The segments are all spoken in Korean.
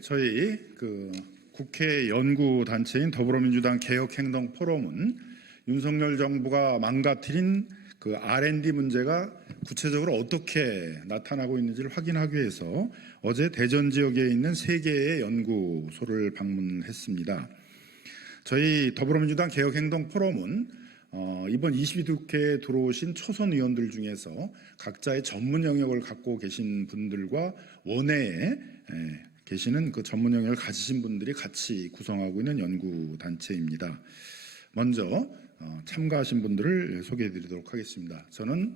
저희 국회 연구 단체인 더불어민주당 개혁행동 포럼은 윤석열 정부가 망가뜨린 R&D 문제가 구체적으로 어떻게 나타나고 있는지를 확인하기 위해서 어제 대전 지역에 있는 3개의 연구소를 방문했습니다. 저희 더불어민주당 개혁행동 포럼은 이번 22대 들어오신 초선 의원들 중에서 각자의 전문 영역을 갖고 계신 분들과 원외에 계시는 전문 영역을 가지신 분들이 같이 구성하고 있는 연구단체입니다. 먼저 참가하신 분들을 소개해드리도록 하겠습니다. 저는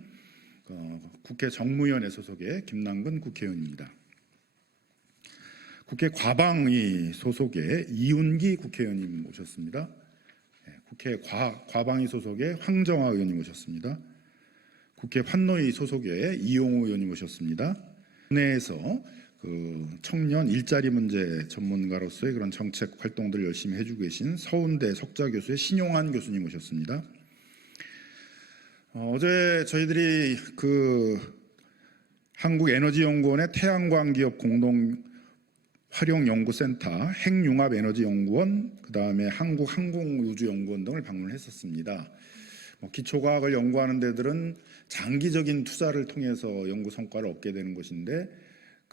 국회 정무위원회 소속의 김남근 국회의원입니다. 국회 과방위 소속의 이윤기 국회의원님 모셨습니다. 국회 과방위 소속의 황정화 의원님 모셨습니다. 국회 환노위 소속의 이용호 의원님 모셨습니다. 국내에서 청년 일자리 문제 전문가로서의 그런 정책 활동들을 열심히 해주고 계신 서운대 석좌 교수의 신용환 교수님 모셨습니다. 어제 저희들이 한국에너지연구원의 태양광기업 공동활용연구센터, 핵융합에너지연구원, 그다음에 한국항공우주연구원 등을 방문했었습니다. 기초과학을 연구하는 데들은 장기적인 투자를 통해서 연구 성과를 얻게 되는 것인데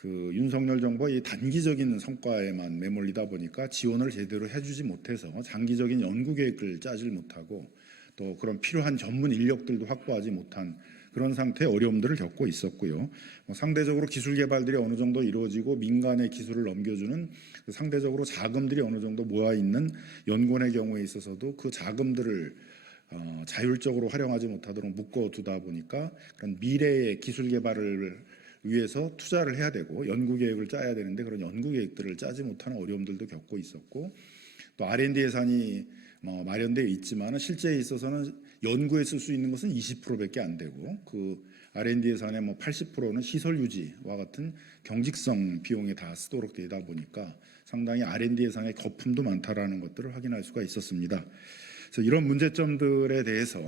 윤석열 정부가 이 단기적인 성과에만 매몰리다 보니까 지원을 제대로 해주지 못해서 장기적인 연구 계획을 짜질 못하고 또 그런 필요한 전문 인력들도 확보하지 못한 그런 상태의 어려움들을 겪고 있었고요. 상대적으로 기술 개발들이 어느 정도 이루어지고 민간의 기술을 넘겨주는 상대적으로 자금들이 어느 정도 모여 있는 연구원의 경우에 있어서도 그 자금들을 자율적으로 활용하지 못하도록 묶어두다 보니까 그런 미래의 기술 개발을 위해서 투자를 해야 되고 연구 계획을 짜야 되는데 그런 연구 계획들을 짜지 못하는 어려움들도 겪고 있었고, 또 R&D 예산이 마련되어 있지만 실제에 있어서는 연구에 쓸 수 있는 것은 20%밖에 안 되고 그 R&D 예산의 80%는 시설 유지와 같은 경직성 비용에 다 쓰도록 되다 보니까 상당히 R&D 예산의 거품도 많다라는 것들을 확인할 수가 있었습니다. 그래서 이런 문제점들에 대해서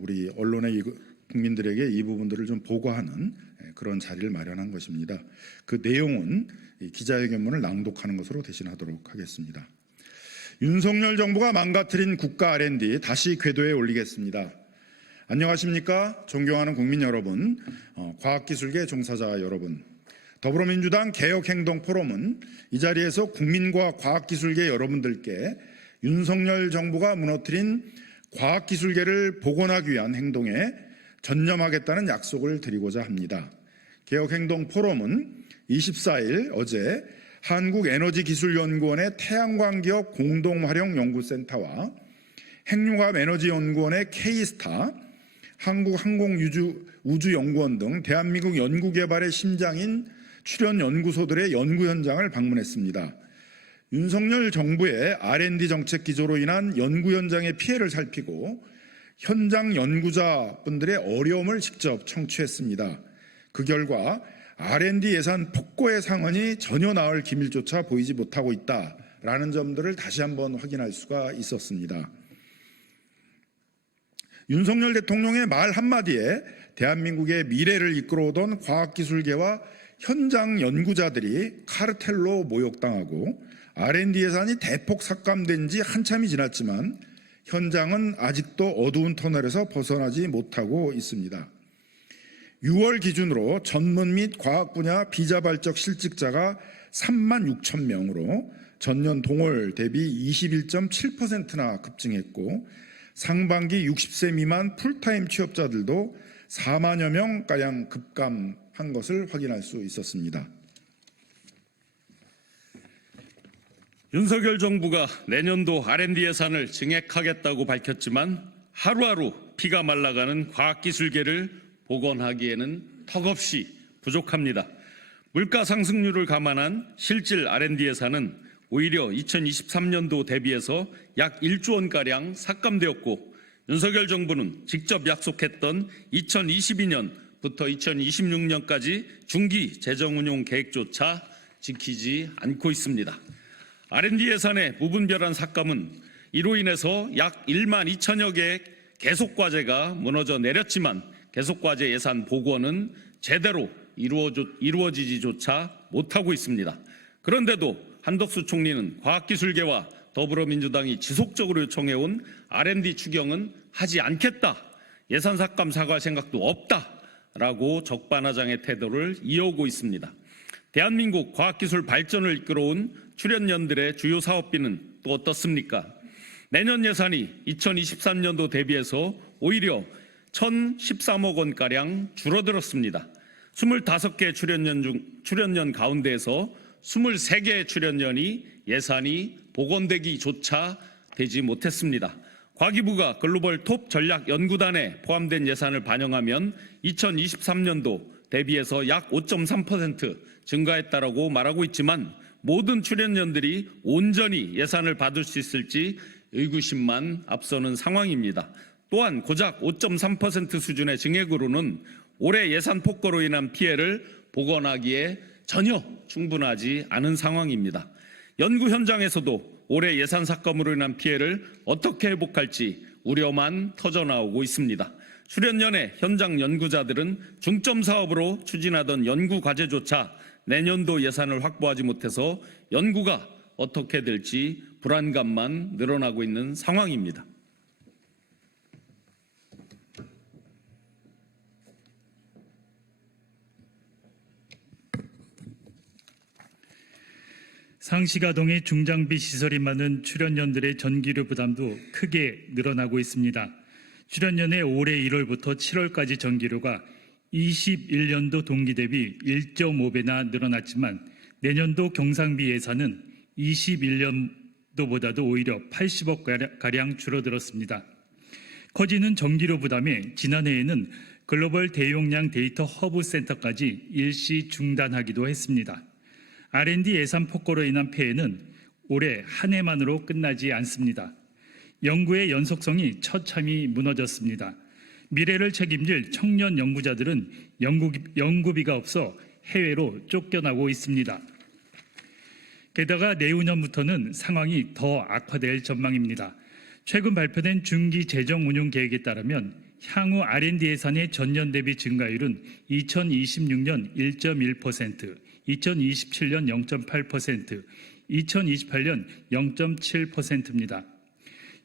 우리 언론의 국민들에게 이 부분들을 좀 보고하는 그런 자리를 마련한 것입니다. 그 내용은 기자회견문을 낭독하는 것으로 대신하도록 하겠습니다. 윤석열 정부가 망가뜨린 국가 R&D 다시 궤도에 올리겠습니다. 안녕하십니까? 존경하는 국민 여러분, 과학기술계 종사자 여러분, 더불어민주당 개혁행동 포럼은 이 자리에서 국민과 과학기술계 여러분들께 윤석열 정부가 무너뜨린 과학기술계를 복원하기 위한 행동에 전념하겠다는 약속을 드리고자 합니다. 개혁행동 포럼은 24일 어제 한국에너지기술연구원의 태양광기업 공동활용연구센터와 핵융합에너지연구원의 K스타, 한국항공우주연구원 등 대한민국 연구개발의 심장인 출연연구소들의 연구 현장을 방문했습니다. 윤석열 정부의 R&D 정책 기조로 인한 연구 현장의 피해를 살피고 현장 연구자분들의 어려움을 직접 청취했습니다. 그 결과 R&D 예산 폭거의 상흔이 전혀 나을 기밀조차 보이지 못하고 있다라는 점들을 다시 한번 확인할 수가 있었습니다. 윤석열 대통령의 말 한마디에 대한민국의 미래를 이끌어오던 과학기술계와 현장 연구자들이 카르텔로 모욕당하고 R&D 예산이 대폭 삭감된 지 한참이 지났지만 현장은 아직도 어두운 터널에서 벗어나지 못하고 있습니다. 6월 기준으로 전문 및 과학 분야 비자발적 실직자가 36,000명으로 전년 동월 대비 21.7%나 급증했고 상반기 60세 미만 풀타임 취업자들도 4만여 명가량 급감한 것을 확인할 수 있었습니다. 윤석열 정부가 내년도 R&D 예산을 증액하겠다고 밝혔지만 하루하루 피가 말라가는 과학기술계를 복원하기에는 턱없이 부족합니다. 물가 상승률을 감안한 실질 R&D 예산은 오히려 2023년도 대비해서 약 1조 원가량 삭감되었고 윤석열 정부는 직접 약속했던 2022년부터 2026년까지 중기 재정운용 계획조차 지키지 않고 있습니다. R&D 예산의 무분별한 삭감은 이로 인해서 약 1만 2천여 개의 계속과제가 무너져 내렸지만 계속과제 예산 복원은 제대로 이루어지지조차 못하고 있습니다. 그런데도 한덕수 총리는 과학기술계와 더불어민주당이 지속적으로 요청해온 R&D 추경은 하지 않겠다, 예산 삭감 사과할 생각도 없다라고 적반하장의 태도를 이어오고 있습니다. 대한민국 과학기술 발전을 이끌어온 출연연들의 주요 사업비는 또 어떻습니까? 내년 예산이 2023년도 대비해서 오히려 1,013억 원가량 줄어들었습니다. 25개 출연연 가운데에서 23개의 출연연이 예산이 복원되기조차 되지 못했습니다. 과기부가 글로벌 톱 전략 연구단에 포함된 예산을 반영하면 2023년도 대비해서 약 5.3% 증가했다라고 말하고 있지만 모든 출연연들이 온전히 예산을 받을 수 있을지 의구심만 앞서는 상황입니다. 또한 고작 5.3% 수준의 증액으로는 올해 예산 폭거로 인한 피해를 복원하기에 전혀 충분하지 않은 상황입니다. 연구 현장에서도 올해 예산 삭감으로 인한 피해를 어떻게 회복할지 우려만 터져나오고 있습니다. 출연연의 현장 연구자들은 중점 사업으로 추진하던 연구 과제조차 내년도 예산을 확보하지 못해서 연구가 어떻게 될지 불안감만 늘어나고 있는 상황입니다. 상시가동의 중장비 시설이 많은 출연연들의 전기료 부담도 크게 늘어나고 있습니다. 출연연의 올해 1월부터 7월까지 전기료가 21년도 동기 대비 1.5배나 늘어났지만 내년도 경상비 예산은 21년도보다도 오히려 80억가량 줄어들었습니다. 커지는 전기료 부담에 지난해에는 글로벌 대용량 데이터 허브 센터까지 일시 중단하기도 했습니다. R&D 예산 폭거로 인한 폐해는 올해 한 해만으로 끝나지 않습니다. 연구의 연속성이 처참히 무너졌습니다. 미래를 책임질 청년 연구자들은 연구비가 없어 해외로 쫓겨나고 있습니다. 게다가 내후년부터는 상황이 더 악화될 전망입니다. 최근 발표된 중기 재정 운용 계획에 따르면 향후 R&D 예산의 전년 대비 증가율은 2026년 1.1%, 2027년 0.8%, 2028년 0.7%입니다.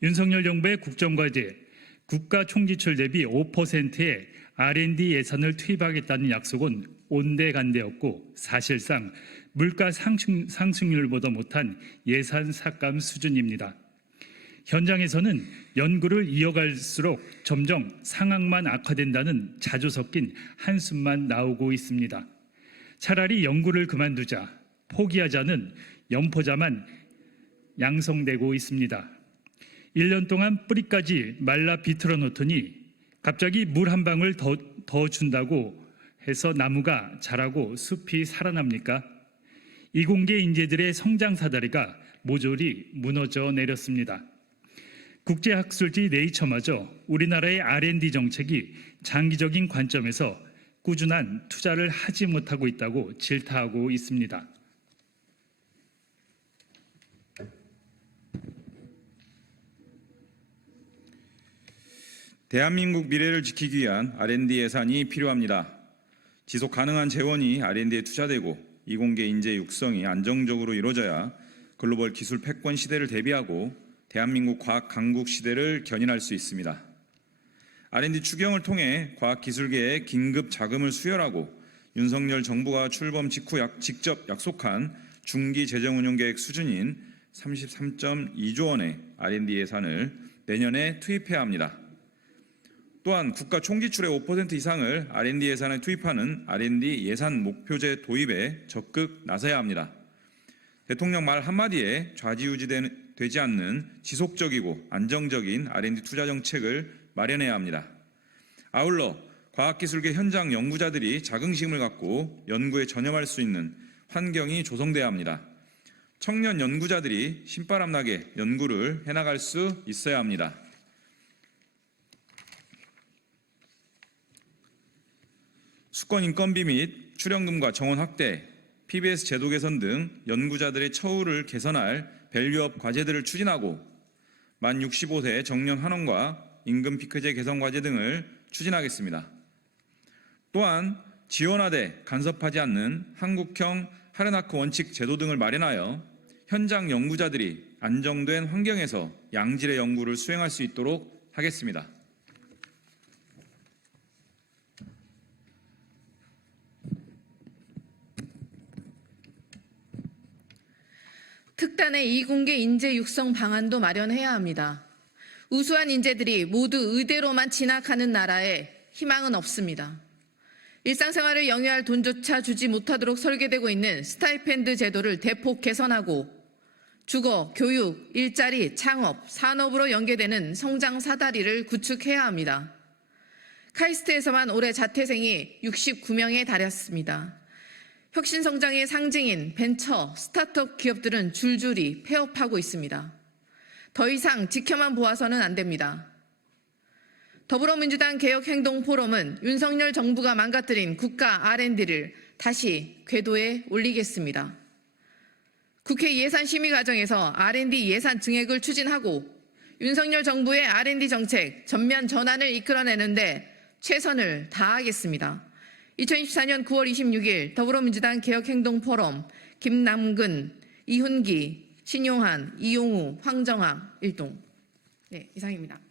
윤석열 정부의 국정과제, 국가 총지출 대비 5%의 R&D 예산을 투입하겠다는 약속은 온데간데였고 사실상 물가 상승률보다 못한 예산 삭감 수준입니다. 현장에서는 연구를 이어갈수록 점점 상황만 악화된다는 자주 섞인 한숨만 나오고 있습니다. 차라리 연구를 그만두자, 포기하자는 연포자만 양성되고 있습니다. 1년 동안 뿌리까지 말라 비틀어 놓더니 갑자기 물 한 방울 더 준다고 해서 나무가 자라고 숲이 살아납니까? 이공계 인재들의 성장 사다리가 모조리 무너져 내렸습니다. 국제학술지 네이처마저 우리나라의 R&D 정책이 장기적인 관점에서 꾸준한 투자를 하지 못하고 있다고 질타하고 있습니다. 대한민국 미래를 지키기 위한 R&D 예산이 필요합니다. 지속 가능한 재원이 R&D에 투자되고 이공계 인재 육성이 안정적으로 이루어져야 글로벌 기술 패권 시대를 대비하고 대한민국 과학 강국 시대를 견인할 수 있습니다. R&D 추경을 통해 과학기술계에 긴급 자금을 수혈하고 윤석열 정부가 출범 직후 직접 약속한 중기 재정운용계획 수준인 33.2조 원의 R&D 예산을 내년에 투입해야 합니다. 또한 국가 총지출의 5% 이상을 R&D 예산에 투입하는 R&D 예산 목표제 도입에 적극 나서야 합니다. 대통령 말 한마디에 좌지우지되지 않는 지속적이고 안정적인 R&D 투자 정책을 마련해야 합니다. 아울러 과학기술계 현장 연구자들이 자긍심을 갖고 연구에 전념할 수 있는 환경이 조성돼야 합니다. 청년 연구자들이 신바람나게 연구를 해나갈 수 있어야 합니다. 수권 인건비 및 출연금과 정원 확대, PBS 제도 개선 등 연구자들의 처우를 개선할 밸류업 과제들을 추진하고 만 65세 정년 환원과 임금 피크제 개선 과제 등을 추진하겠습니다. 또한 지원하되 간섭하지 않는 한국형 하르나크 원칙 제도 등을 마련하여 현장 연구자들이 안정된 환경에서 양질의 연구를 수행할 수 있도록 하겠습니다. 특단의 이공계 인재 육성 방안도 마련해야 합니다. 우수한 인재들이 모두 의대로만 진학하는 나라에 희망은 없습니다. 일상생활을 영위할 돈조차 주지 못하도록 설계되고 있는 스타이펜드 제도를 대폭 개선하고 주거, 교육, 일자리, 창업, 산업으로 연계되는 성장 사다리를 구축해야 합니다. 카이스트에서만 올해 자퇴생이 69명에 달했습니다. 혁신성장의 상징인 벤처, 스타트업 기업들은 줄줄이 폐업하고 있습니다. 더 이상 지켜만 보아서는 안 됩니다. 더불어민주당 개혁행동포럼은 윤석열 정부가 망가뜨린 국가 R&D를 다시 궤도에 올리겠습니다. 국회 예산심의 과정에서 R&D 예산 증액을 추진하고 윤석열 정부의 R&D 정책 전면 전환을 이끌어내는데 최선을 다하겠습니다. 2024년 9월 26일 더불어민주당 개혁행동포럼 김남근, 이훈기, 신용한, 이용우, 황정아 일동. 네, 이상입니다.